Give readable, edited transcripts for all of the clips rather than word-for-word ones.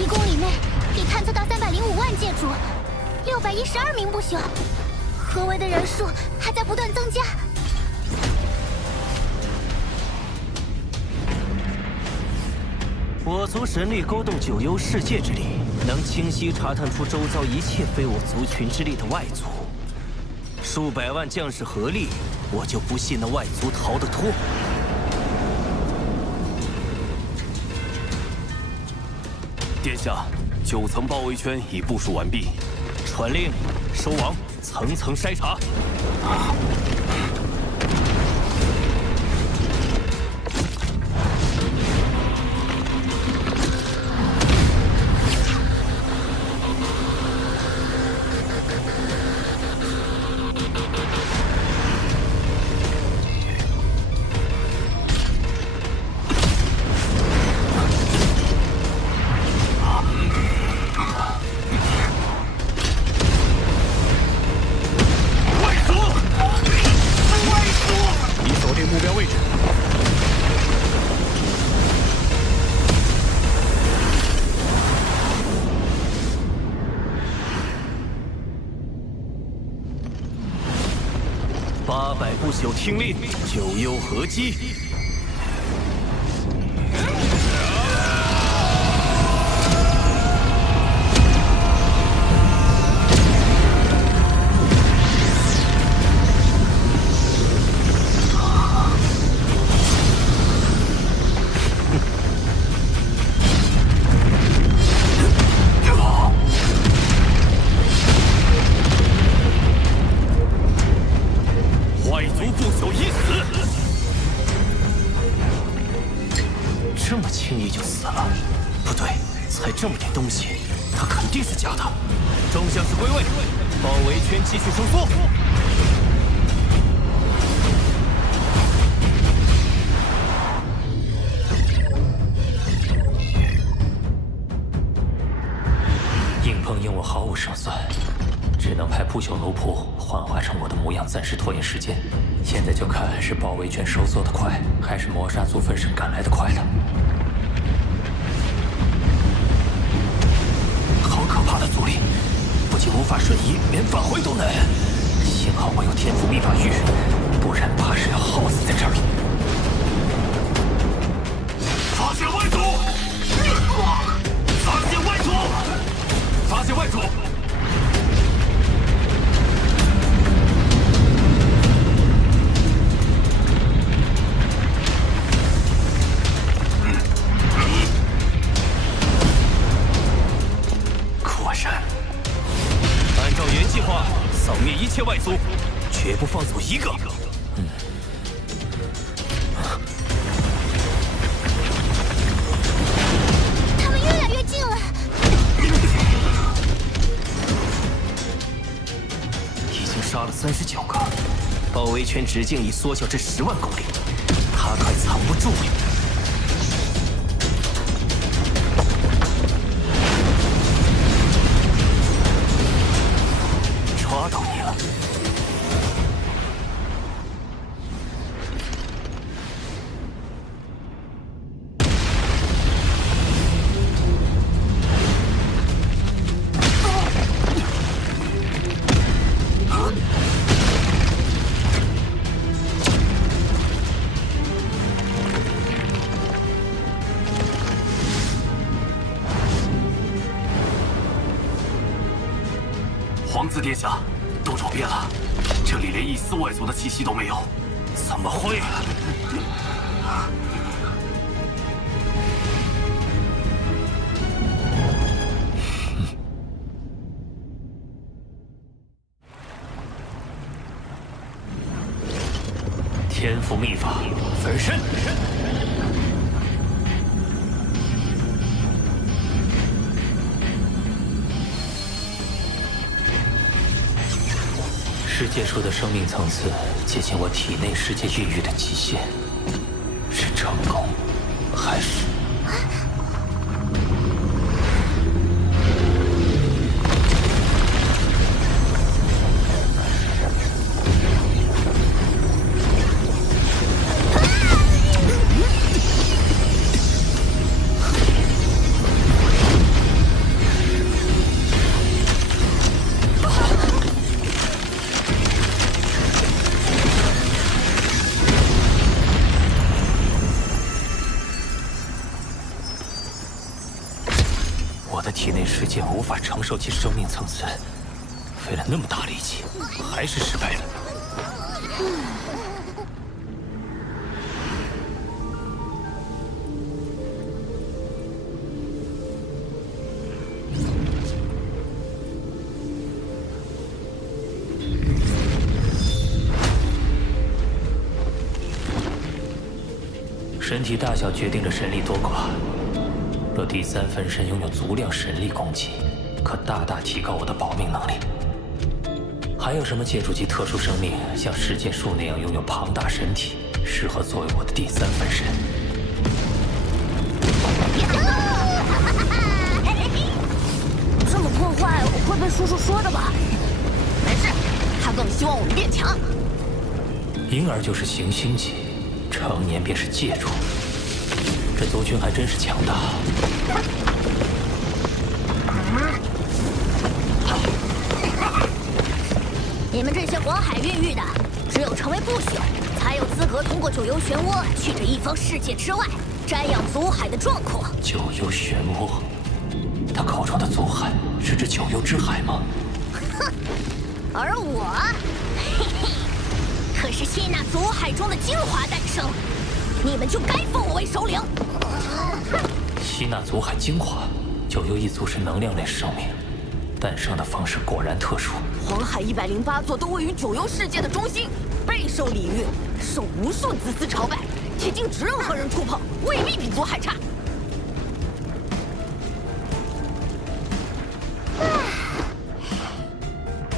1公里内已探测到305万界主，612名不朽，合围的人数还在不断增加。我族神力勾动九幽世界之力，能清晰查探出周遭一切非我族群之力的外族。数百万将士合力，我就不信那外族逃得脱。殿下，9层包围圈已部署完毕，传令，收网，层层筛查。800不朽听令，九幽合击。外族不朽已死，这么轻易就死了？不对，才这么点东西，他肯定是假的。众将士归位，包围圈继续收缩。硬碰硬我毫无胜算，只能派不朽奴仆幻化成我的模样，暂时拖延时间。现在就看是包围圈收缩的快，还是魔杀族分身赶来的快了。好可怕的阻力，不仅无法瞬移，连返回都难。幸好我有天赋秘法玉，不然怕是要耗死在这里。发现外族！发现外族！发现外族！果然，按照原计划，扫灭一切外族，绝不放走一个。他们越来越近了。已经杀了39个，包围圈直径已缩小至10万公里，他快藏不住了。抓到你了！皇子殿下，都找遍了，这里连一丝外族的气息都没有。怎么会？天赋秘法分身。世界树的生命层次接近我体内世界孕育的极限，是成功还是？我的体内世界无法承受其生命层次，费了那么大力气，还是失败了。身体大小决定着神力多寡。若第三分身拥有足量神力供给，可大大提高我的保命能力。还有什么借助其特殊生命，像世界树那样拥有庞大身体，适合作为我的第三分身？这么破坏会被叔叔说的吧？没事，他更希望我们变强。婴儿就是行星级，成年便是界主。这族群还真是强大。你们这些黄海孕育的，只有成为不朽，才有资格通过九幽漩涡去这一方世界之外瞻仰祖海的壮阔。九幽漩涡，他口中的祖海是指九幽之海吗？哼，而我，嘿嘿，可是吸纳祖海中的精华诞生，你们就该封我为首领。吸纳祖海精华，九幽一族是能量类生命，诞生的方式果然特殊。黄海108座都位于九幽世界的中心，备受礼遇，受无数子嗣朝拜，且禁止任何人触碰，未必比祖海差。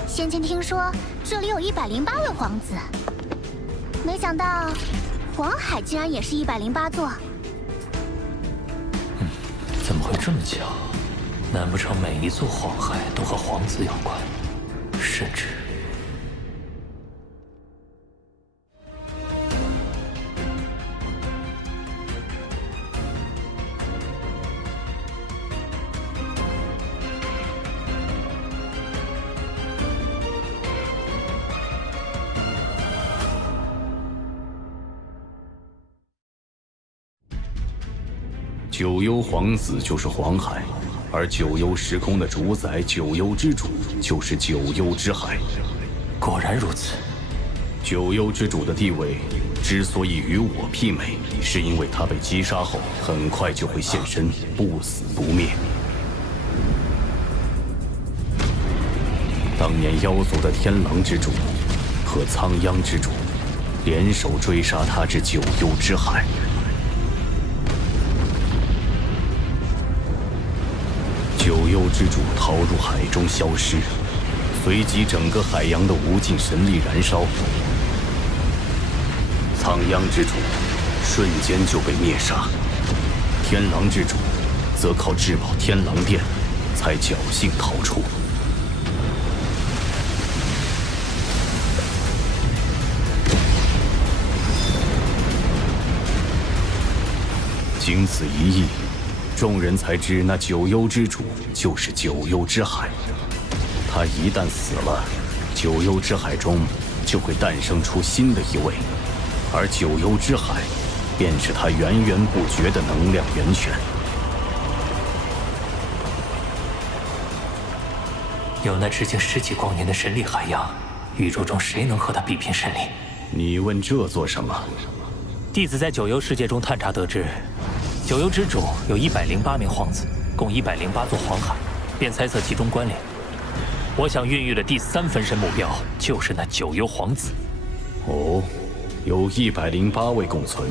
先前听说这里有108位皇子，没想到黄海竟然也是108座。怎么会这么巧？难不成每一座黄海都和皇子有关？甚至……九幽皇子就是黄海，而九幽时空的主宰九幽之主就是九幽之海。果然如此。九幽之主的地位之所以与我媲美，是因为他被击杀后很快就会现身，不死不灭。当年妖族的天狼之主和苍央之主联手追杀他至九幽之海。九幽之主逃入海中消失，随即整个海洋的无尽神力燃烧。苍央之主瞬间就被灭杀，天狼之主则靠至宝天狼殿才侥幸逃出。经此一役，众人才知那九幽之主就是九幽之海。他一旦死了，九幽之海中就会诞生出新的一位，而九幽之海便是他源源不绝的能量源泉。有那直径10几光年的神力海洋，宇宙中谁能和他比拼神力？你问这做什么？弟子在九幽世界中探查得知，九幽之主有108名皇子，共108座黄海，便猜测其中关联。我想孕育的第3分身目标就是那九幽皇子。哦，有108位共存，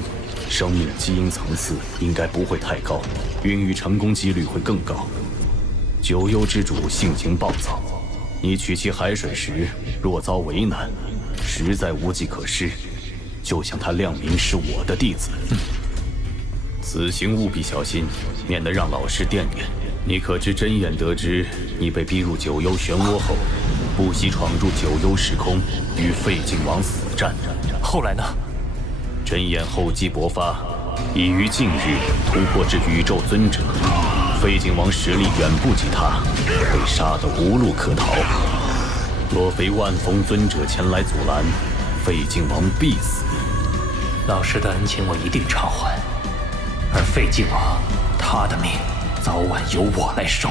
生命基因层次应该不会太高，孕育成功几率会更高。九幽之主性情暴躁，你取其海水时若遭为难，实在无计可施，就向他亮明是我的弟子。此行务必小心，免得让老师惦念。你可知真眼得知你被逼入九幽漩涡后，不惜闯入九幽时空，与废镜王死战。后来呢？真眼厚积薄发，已于近日突破至宇宙尊者。废镜王实力远不及他，被杀得无路可逃。若非万逢尊者前来阻拦，废镜王必死。老师的恩情我一定偿还，而废镜王，他的命早晚由我来受。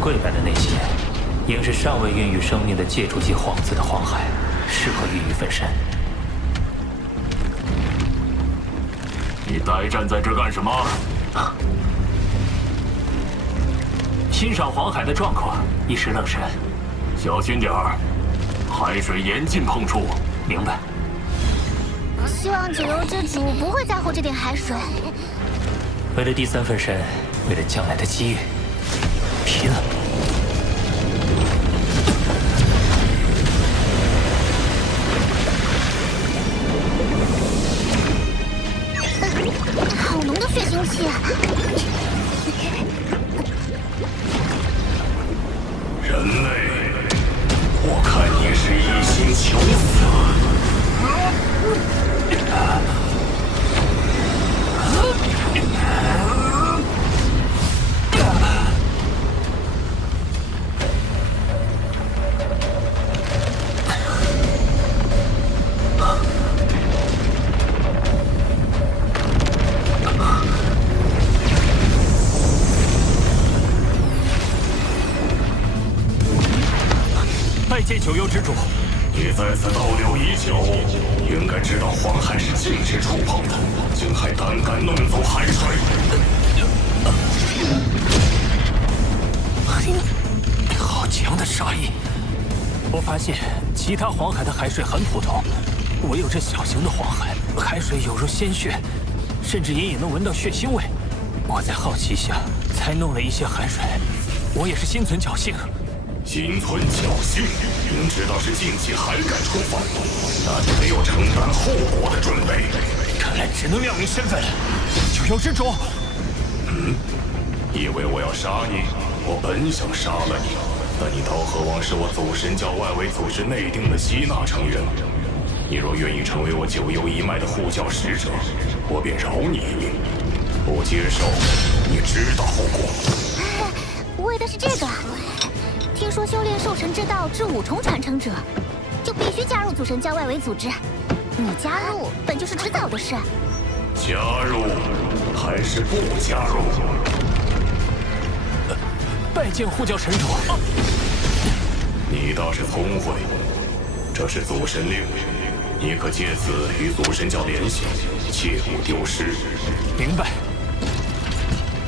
跪拜的那些，应是尚未孕育生命的借助级皇子的黄海，适合孕育分身。你呆站在这干什么？啊！欣赏黄海的壮阔，一时愣神。小心点儿，海水严禁碰触。明白。希望九幽之主不会在乎这点海水。为了第三分身，为了将来的机遇，拼了！好浓的血腥气啊！人类，我看你是一心求死。拜见九幽之主。你在此逗留已久，应该知道黄海是禁止触碰的，竟还胆敢弄走海水！好强的杀意！我发现其他黄海的海水很普通，唯有这小型的黄海，海水有如鲜血，甚至隐隐能闻到血腥味。我在好奇下才弄了一些海水，我也是心存侥幸。心存侥幸，明知道是禁忌还敢触犯，那就得有承担后果的准备。看来只能亮明身份了，九幽之主。以为我要杀你？我本想杀了你，但你刀河王是我祖神教外围组织内定的吸纳成员。你若愿意成为我九幽一脉的护教使者，我便饶你一命；不接受，你知道后果。为的是这个。听说修炼兽神之道之5重传承者，就必须加入祖神教外围组织。你加入本就是迟早的事。加入还是不加入？拜见护教神主。你倒是聪慧，这是祖神令，你可借此与祖神教联系，切勿丢失。明白。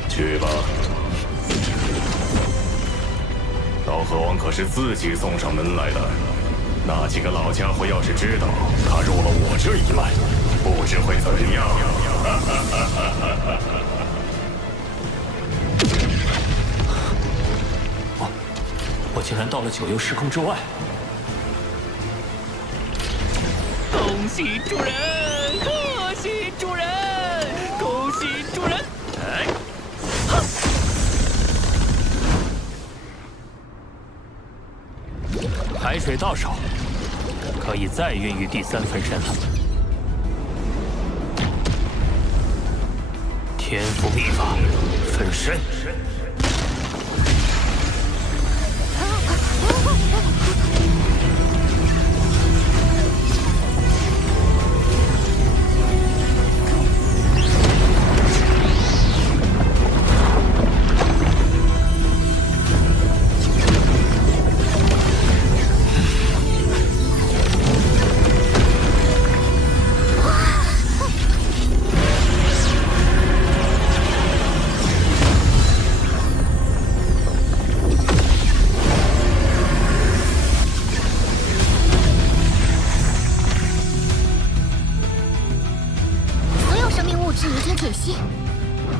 去吧。刀河王可是自己送上门来的，那几个老家伙要是知道他入了我这一脉，不知会怎样。我竟然到了九幽时空之外！恭喜主人，贺喜主人，恭喜主人！哎，哼！海水到手，可以再孕育第3分身了。天赋秘法，分身。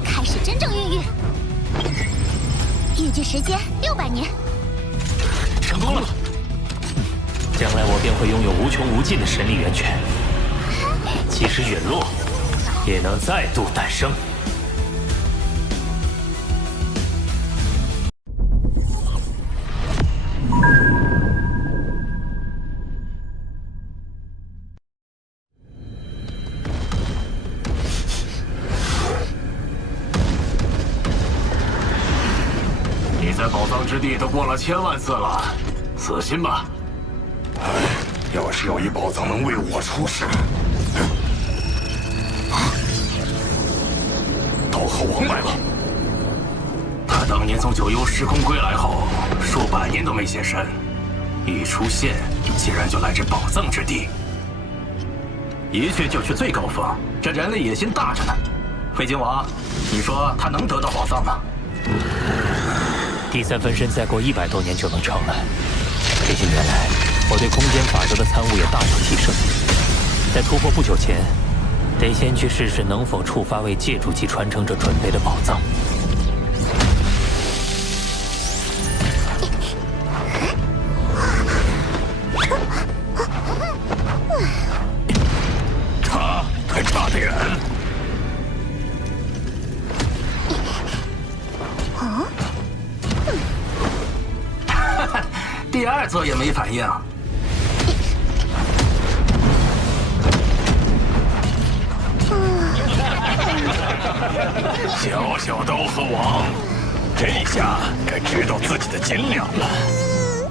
开始真正孕育，预计时间600年。成功了！将来我便会拥有无穷无尽的神力源泉，即使陨落，也能再度诞生。你在宝藏之地都过了1000万次了，死心吧。哎，要是有一宝藏能为我出世，刀和王来了。他当年从九幽时空归来后，数百年都没现身，一出现竟然就来至宝藏之地。一去就去最高峰，这人类野心大着呢。飞行王，你说他能得到宝藏吗？第3分身再过100多年就能成了。这些年来，我对空间法则的参悟也大有提升。在突破不久前，得先去试试能否触发为借助级传承者准备的宝藏。他还差得远。第2座也没反应。小小刀和王，这下该知道自己的斤两了。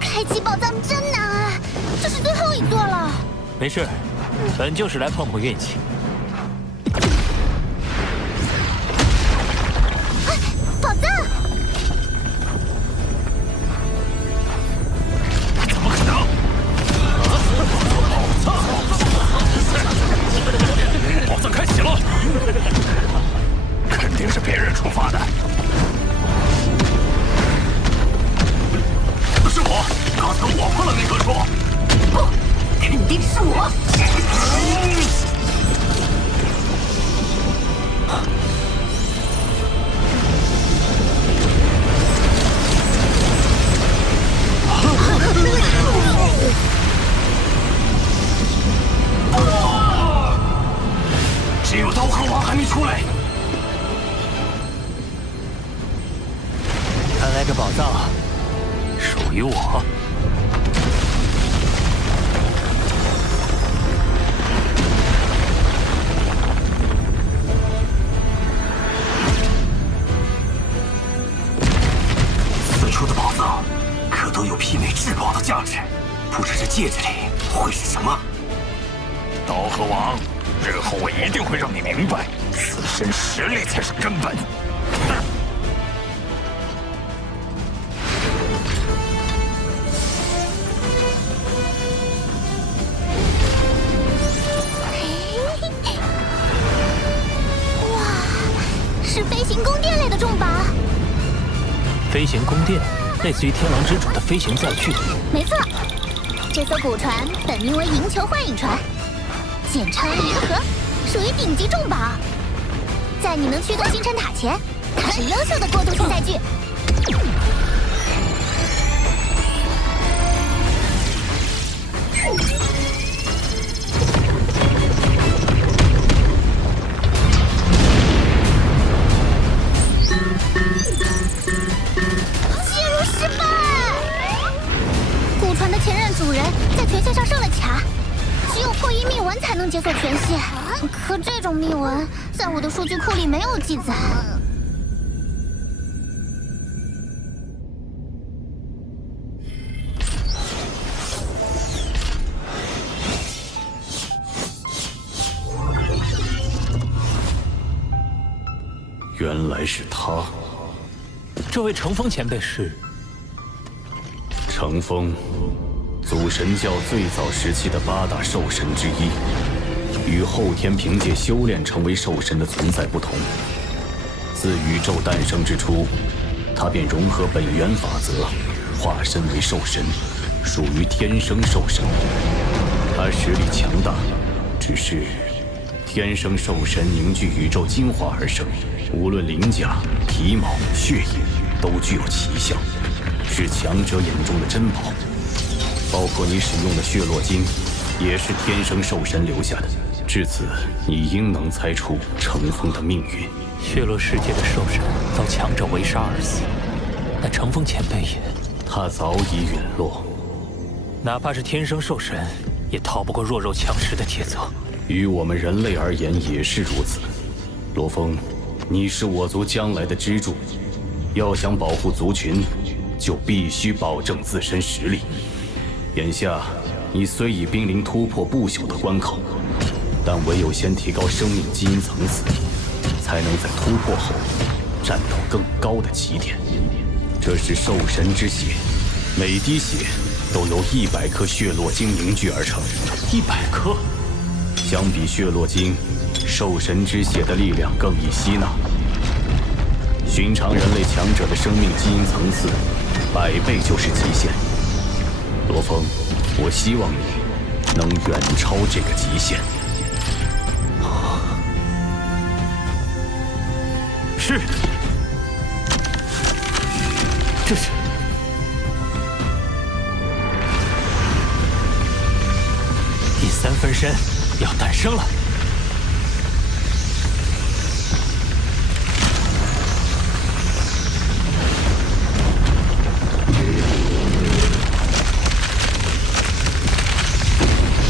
开启宝藏真难啊，这是最后一座了。没事，本就是来碰碰运气。宝藏！怎么可能？宝藏开启了，肯定是别人触发的。是我，刚才我碰了那棵树。不，肯定是我。只有刀和王还没出来。看来这宝藏属于我。此处的宝藏可都有媲美至宝的价值，不知这戒指里会是什么？刀和王，日后我一定会让你明白，自身实力才是根本。是飞行宫殿类的重宝。飞行宫殿，类似于天狼之主的飞行载具。没错，这艘古船本名为银球幻影船，简称银河，属于顶级重宝。在你能驱动星辰塔前，它是优秀的过渡性载具。进入失败。古船的前任主人在权限上上了卡，只有破译密文才能解锁权限。可这种密文在我的数据库里没有记载。原来是他。这位乘风前辈是？乘风，祖神教最早时期的8大兽神之一，与后天凭借修炼成为兽神的存在不同。自宇宙诞生之初，他便融合本源法则，化身为兽神，属于天生兽神。他实力强大，只是天生兽神凝聚宇宙精华而生，无论鳞甲、皮毛、血液，都具有奇效，是强者眼中的珍宝。包括你使用的血络晶，也是天生兽神留下的。至此，你应能猜出乘风的命运。血落世界的兽神遭强者围杀而死，那乘风前辈也……他早已陨落。哪怕是天生兽神，也逃不过弱肉强食的铁则。于我们人类而言也是如此。罗峰，你是我族将来的支柱，要想保护族群，就必须保证自身实力。眼下，你虽已濒临突破不朽的关口，但唯有先提高生命基因层次，才能在突破后站到更高的起点。这是兽神之血，每滴血都由100颗血络晶凝聚而成。100颗。相比血络晶，兽神之血的力量更易吸纳。寻常人类强者的生命基因层次，100倍就是极限。罗峰，我希望你能远超这个极限。是。这是。第3分身要诞生了。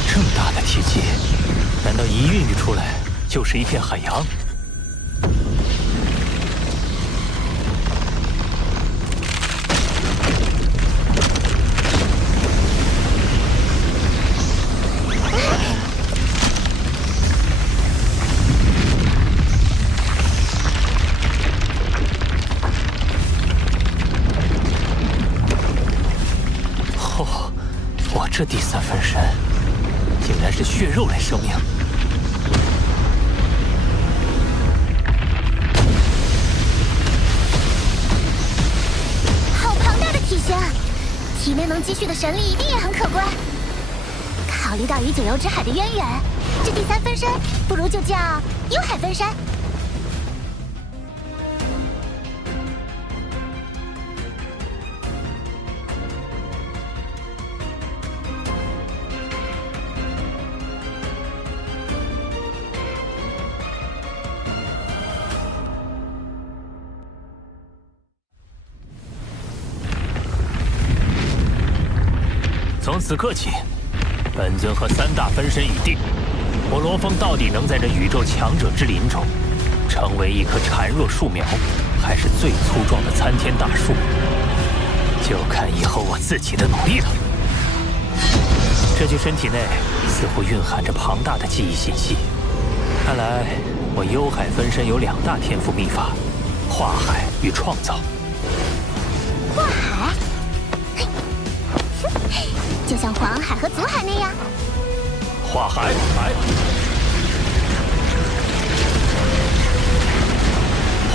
这么大的体积，难道一孕育出来就是一片海洋？这第3分身竟然是血肉类生命，好庞大的体型，体内能积蓄的神力一定也很可观。考虑到与九幽之海的渊源，这第3分身不如就叫幽海分身。从此刻起，本尊和3大分身已定。我罗峰到底能在这宇宙强者之林中，成为一棵孱弱树苗，还是最粗壮的参天大树，就看以后我自己的努力了。这具身体内似乎蕴含着庞大的记忆信息，看来我幽海分身有2大天赋秘法：化海与创造。化海？就像黄海和祖海那样。化海，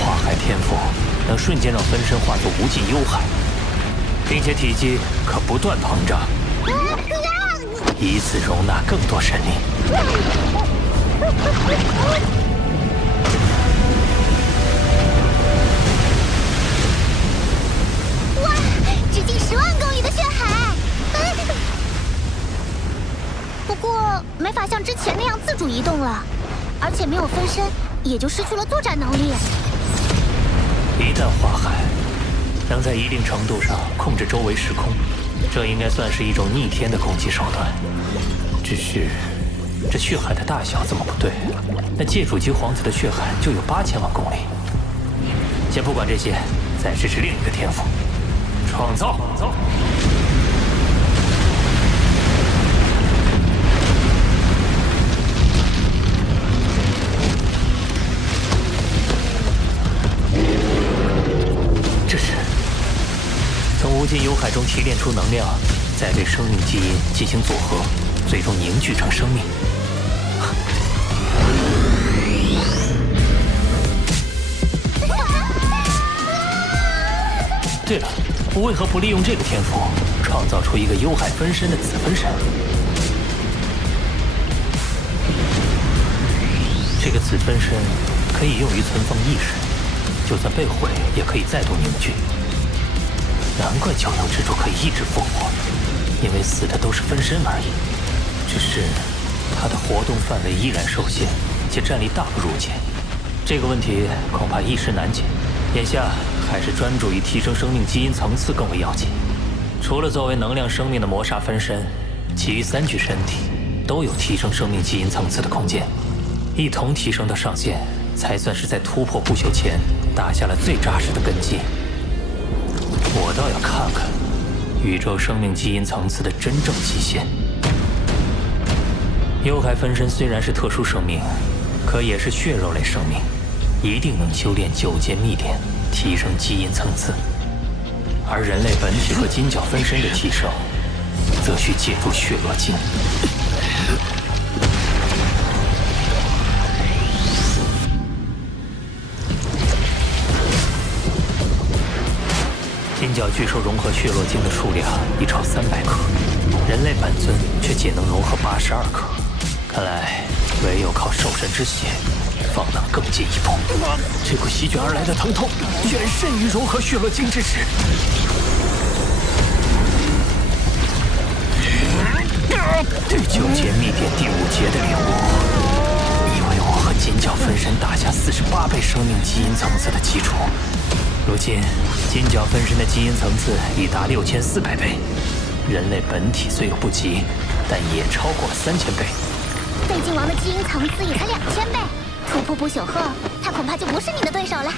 化海天赋能瞬间让分身化作无尽幽海，并且体积可不断膨胀，以此容纳更多神力。哇，直径10万公里的血海！不过没法像之前那样自主移动了，而且没有分身，也就失去了作战能力。一旦化海，能在一定程度上控制周围时空，这应该算是一种逆天的攻击手段。只是，这血海的大小怎么不对？那界主级皇子的血海就有8000万公里。先不管这些，再试试另一个天赋：创造。这是从无尽幽海中提炼出能量，再对生命基因进行组合，最终凝聚成生命。对了，我为何不利用这个天赋，创造出一个幽海分身的子分身？这个子分身可以用于存放意识，就算被毁，也可以再度凝聚。难怪九幽之主可以一直复活，因为死的都是分身而已。只是他的活动范围依然受限，且战力大不如前。这个问题恐怕一时难解。眼下还是专注于提升生命基因层次更为要紧。除了作为能量生命的魔煞分身，其余3具身体都有提升生命基因层次的空间，一同提升到上限，才算是在突破不朽前打下了最扎实的根基。倒要看看宇宙生命基因层次的真正极限。幽海分身虽然是特殊生命，可也是血肉类生命，一定能修炼9阶秘典，提升基因层次。而人类本体和金角分身的提升，则需借助血络晶。金角巨兽融合血络晶的数量已超300克，人类本尊却仅能融合82克。看来唯有靠兽神之血，方能更进一步。这股席卷而来的疼痛，远甚于融合血络晶之时。对9阶秘典第5阶的领悟，以为我和金角分身打下48倍生命基因层次的基础。如今，金角分身的基因层次已达6400倍，人类本体虽有不及，但也超过了3000倍。废镜王的基因层次也才2000倍，突破不朽后，他恐怕就不是你的对手了。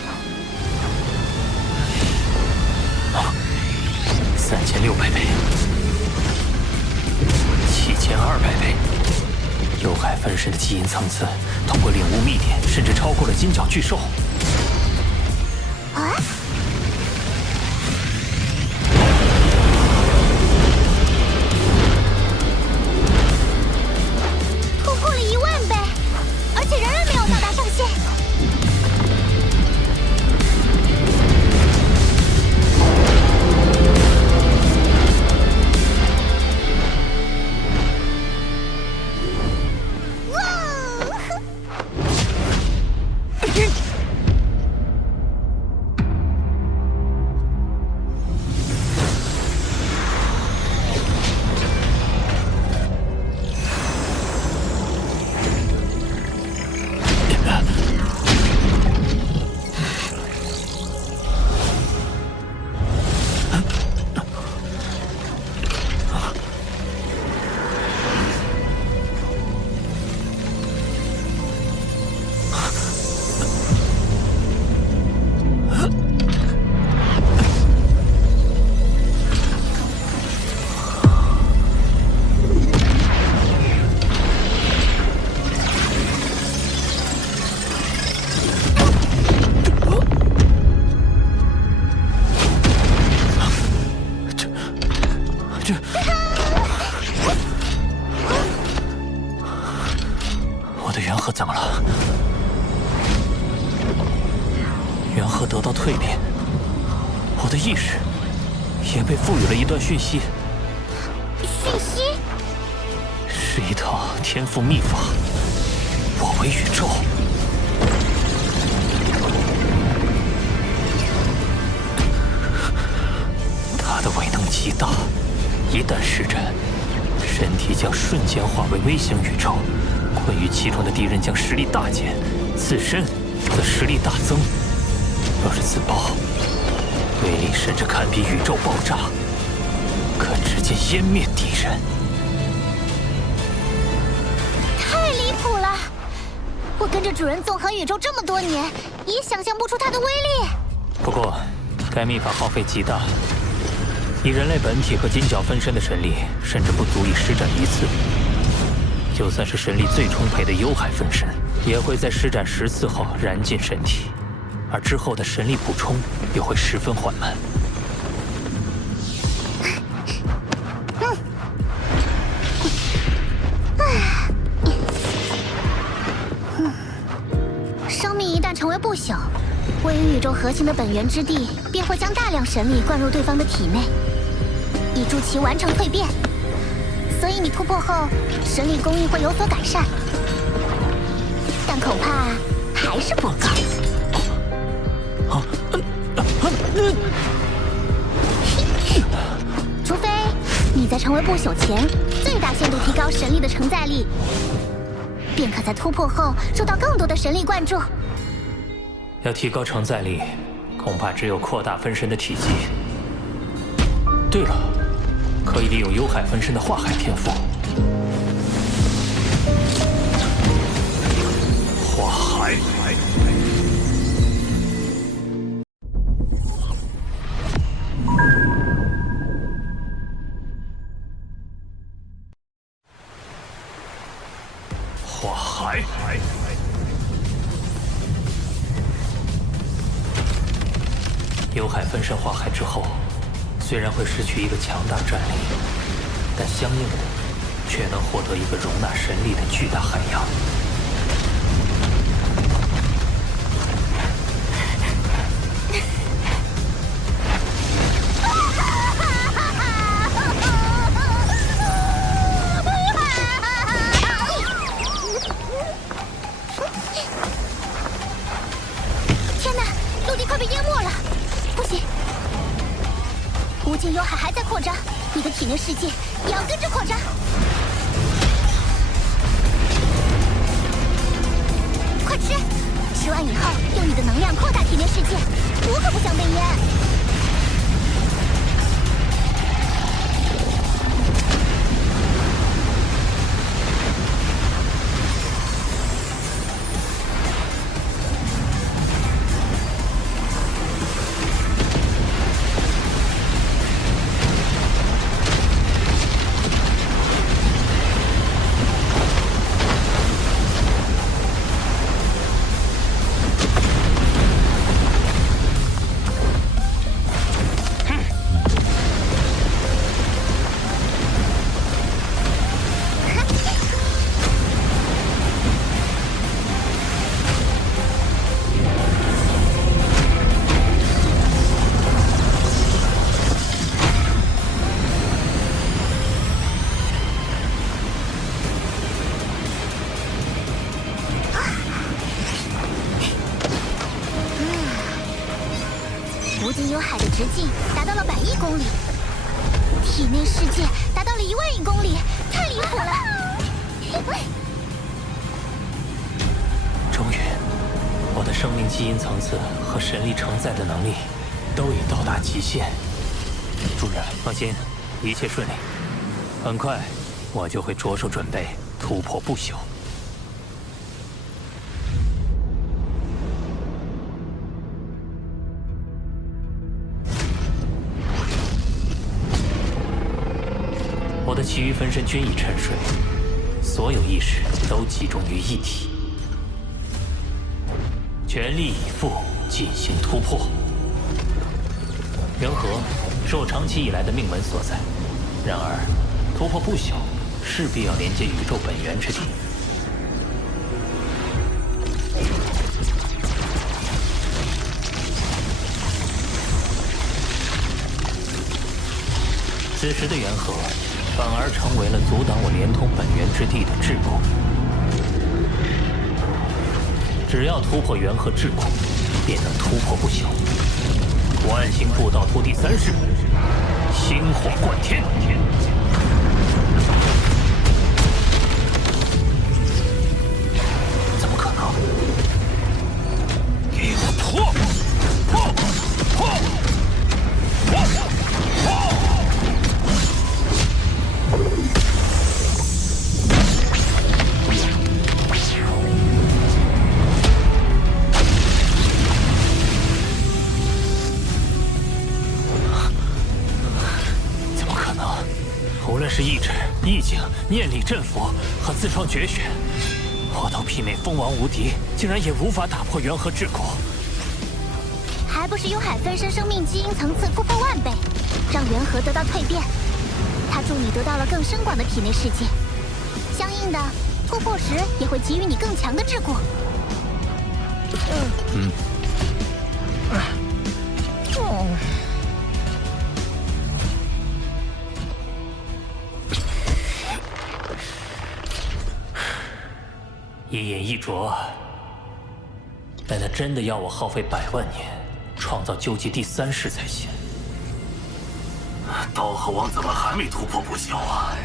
3600倍，7200倍。幽海分身的基因层次，通过领悟秘典，甚至超过了金角巨兽。啊！突破了10000倍，而且仍然没有到达上限。我的元核怎么了？元核得到蜕变，我的意识也被赋予了一段讯息。讯息是一套天赋秘法。我为宇宙。它的维能极大，一旦施展，身体将瞬间化为微型宇宙，困于其中的敌人将实力大减，自身则实力大增。若是自爆，威力甚至堪比宇宙爆炸，可直接湮灭敌人。太离谱了！我跟着主人纵横宇宙这么多年，也想象不出它的威力。不过，该秘法耗费极大，以人类本体和金角分身的神力，甚至不足以施展一次。就算是神力最充沛的幽海分身，也会在施展10次后燃尽身体，而之后的神力补充又会十分缓慢。生命一旦成为不朽，位于宇宙核心的本源之地便会将大量神力灌入对方的体内，以助其完成蜕变。所以你突破后，神力供应会有所改善，但恐怕还是不够。除非你在成为不朽前，最大限度提高神力的承载力，便可在突破后受到更多的神力灌注。要提高承载力，恐怕只有扩大分身的体积。对了，可以利用幽海分身的化海天赋。化海。幽海分身化海之后，虽然会失去一个强大战力，但相应的却能获得一个容纳神力的巨大海洋。天哪，陆地快被淹没了！不行，无尽幽海还在扩张，你的体内世界也要跟着扩张。快吃！吃完以后，用你的能量扩大体内世界，我可不想被淹。无尽幽海的直径达到了100亿公里，体内世界达到了1万亿公里，太离谱了！终于，我的生命基因层次和神力承载的能力都已到达极限。主人，放心，一切顺利。很快，我就会着手准备突破不朽。我的其余分身均已沉睡，所有意识都集中于一体，全力以赴进行突破。元河是我长期以来的命门所在，然而突破不朽势必要连接宇宙本源之地。此时的元河反而成为了阻挡我连通本源之地的桎梏。只要突破元河桎梏，便能突破不朽。万行步道图第3式，星火贯天。怎么可能？给我破！破！破！破！无论是意志、意境、念力、阵符和自创绝学，我都媲美蜂王无敌，竟然也无法打破元河桎梏。还不是幽海分身生命基因层次突破10000倍，让元河得到蜕变。它助你得到了更深广的体内世界，相应的突破时也会给予你更强的桎梏。一饮一啄，但他真的要我耗费100万年，创造究极第3式才行。刀河王怎么还没突破不朽啊？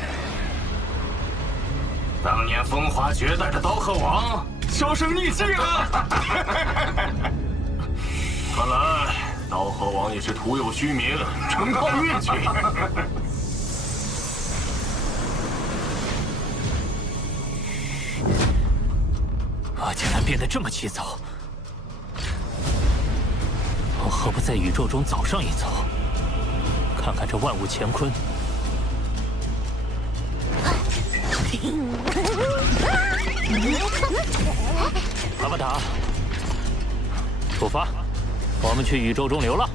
当年风华绝代的刀河王销声匿迹了。看来刀河王也是徒有虚名，纯靠运气。我竟然变得这么急躁，我何不在宇宙中早上一遭，看看这万物乾坤？阿巴达，出发，我们去宇宙中流浪。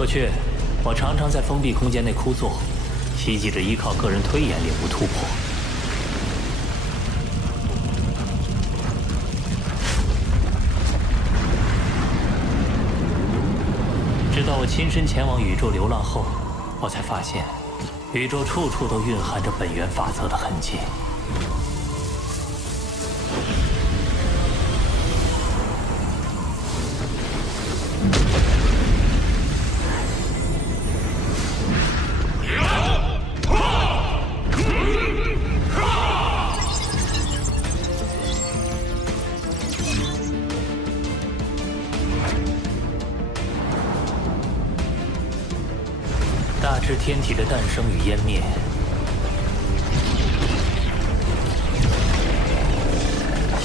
过去，我常常在封闭空间内枯坐，希冀着依靠个人推演领悟突破。直到我亲身前往宇宙流浪后，我才发现，宇宙处处都蕴含着本源法则的痕迹。大至天体的诞生与湮灭，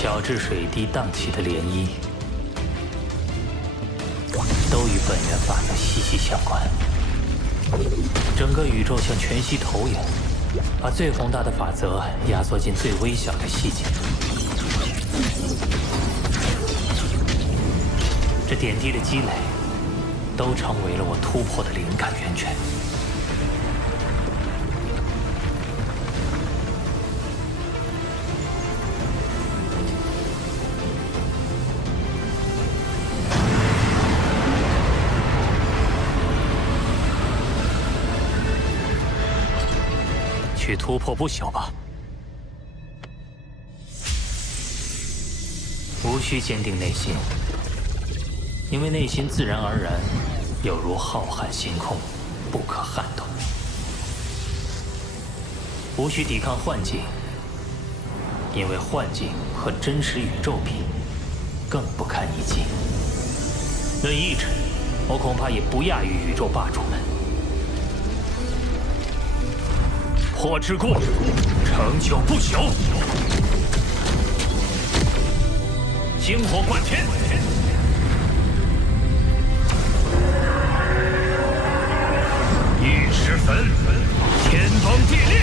小至水滴荡起的涟漪，都与本源法则息息相关。整个宇宙像全息投影，把最宏大的法则压缩进最微小的细节。这点滴的积累，都成为了我突破的灵感源泉。去突破不朽吧，无需坚定内心，因为内心自然而然有如浩瀚星空，不可撼动。无需抵抗幻境，因为幻境和真实宇宙比，更不堪一击。论意志，我恐怕也不亚于宇宙霸主们。破之过，成就不朽。星火贯天，玉石焚，天崩地裂。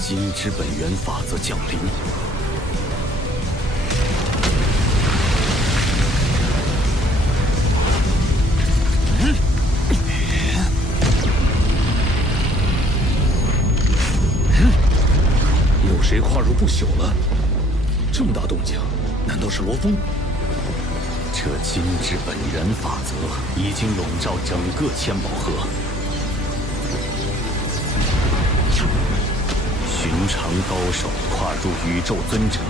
金之本源法则降临。有谁跨入不朽了？这么大动静，难道是罗峰？这金之本源法则已经笼罩整个千宝河。寻常高手跨入宇宙尊者，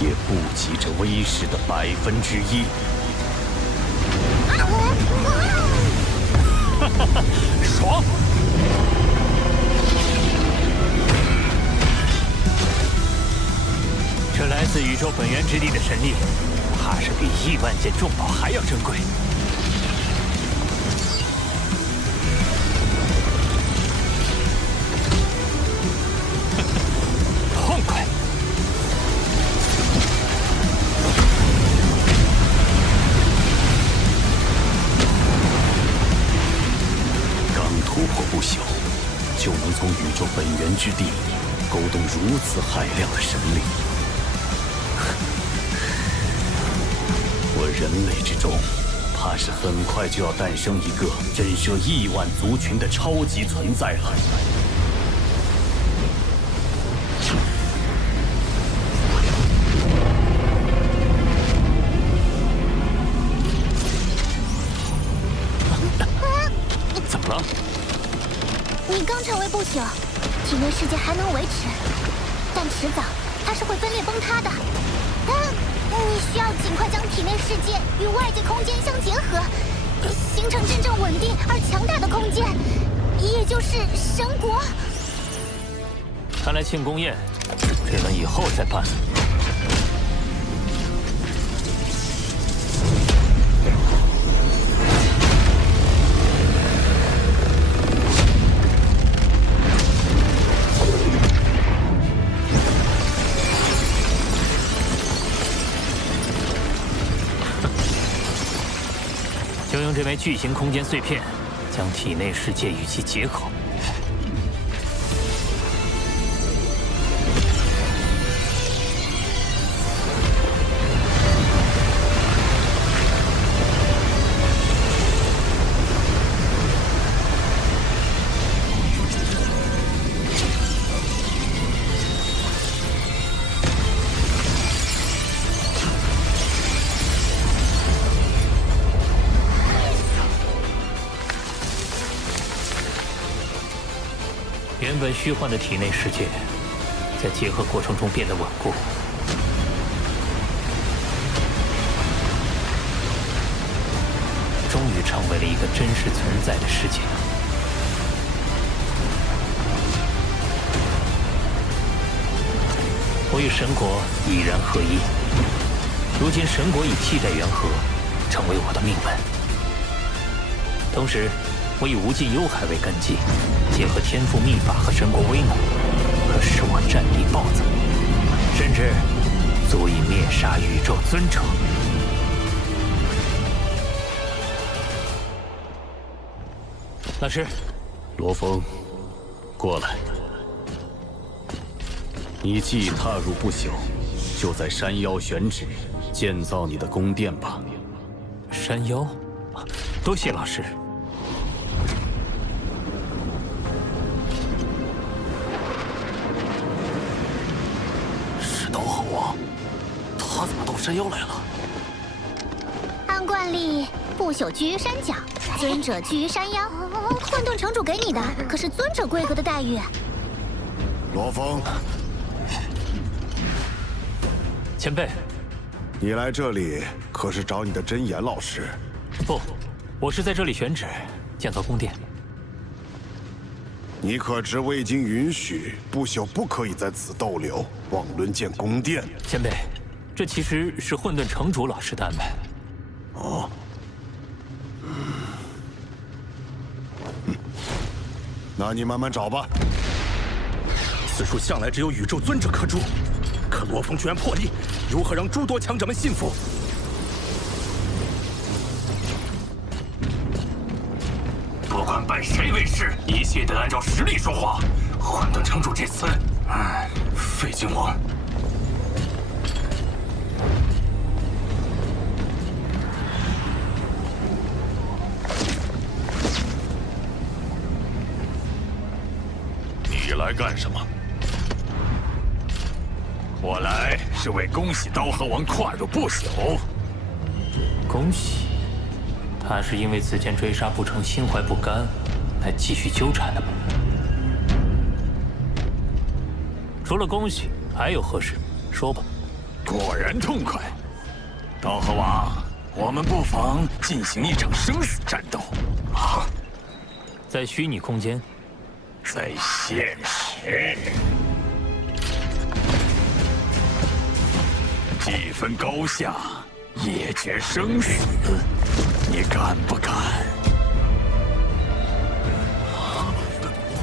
也不及这威势的1/1。哈哈哈，爽！这来自宇宙本源之地的神力，怕是比亿万件重宝还要珍贵。痛快！刚突破不朽，就能从宇宙本源之地勾动如此海量的神力。我人类之中，怕是很快就要诞生一个震慑亿万族群的超级存在了。怎么了？你刚成为不朽，体内世界还能维持，但迟早它是会分裂崩塌的。你需要尽快将体内世界与外界空间相结合，形成真正稳定而强大的空间，也就是神国。看来庆功宴只能以后再办。就用这枚巨型空间碎片，将体内世界与其结合。原本虚幻的体内世界，在结合过程中变得稳固。终于成为了一个真实存在的世界。我与神国已然合一，如今神国以替代元核，成为我的命门。同时，我以无尽幽海为根基，结合天赋秘法和神国威能，可使我战力暴增，甚至足以灭杀宇宙尊者。老师，罗峰，过来。你既踏入不朽，就在山腰选址建造你的宫殿吧。山腰，多谢老师。是刀河王，他怎么到山腰来了？按惯例，不朽居于山脚，尊者居于山腰。混沌城主给你的可是尊者规格的待遇。罗峰，前辈，你来这里可是找你的真言老师？不，我是在这里选址建造宫殿。你可知未经允许，不朽不可以在此逗留，妄论建宫殿。前辈，这其实是混沌城主老师的安排。哦。那你慢慢找吧。此处向来只有宇宙尊者可住，可罗峰居然破例，如何让诸多强者们信服？不管拜谁为师，一切得按照实力说话。混沌城主这次，废金王。你来干什么？我来是为恭喜刀河王跨入不朽。恭喜，他是因为此剑追杀不成，心怀不甘，来继续纠缠的吗？除了恭喜，还有何事？说吧。果然痛快。刀河王，我们不妨进行一场生死战斗。啊，在虚拟空间，在现实。既分高下，也决生死，你敢不敢？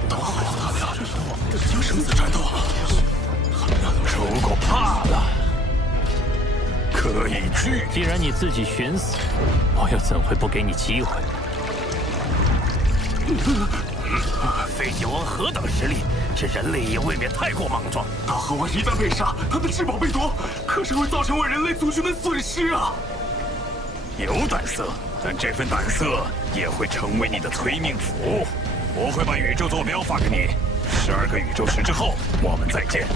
刀河王他俩这是生死战斗啊！如果怕了，可以拒。既然你自己寻死，我又怎会不给你机会？废金王何等实力，这人类也未免太过莽撞。刀河王一旦被杀，他的至宝被夺，可是会造成我人类族群的损失啊！有胆色，但这份胆色也会成为你的催命符。我会把宇宙坐标发给你，12个宇宙时之后，我们再见。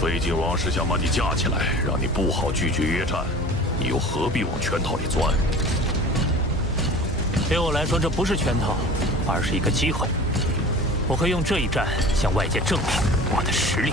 废金王是想把你架起来，让你不好拒绝约战，你又何必往圈套里钻？对我来说，这不是圈套，而是一个机会。我会用这一战向外界证明我的实力。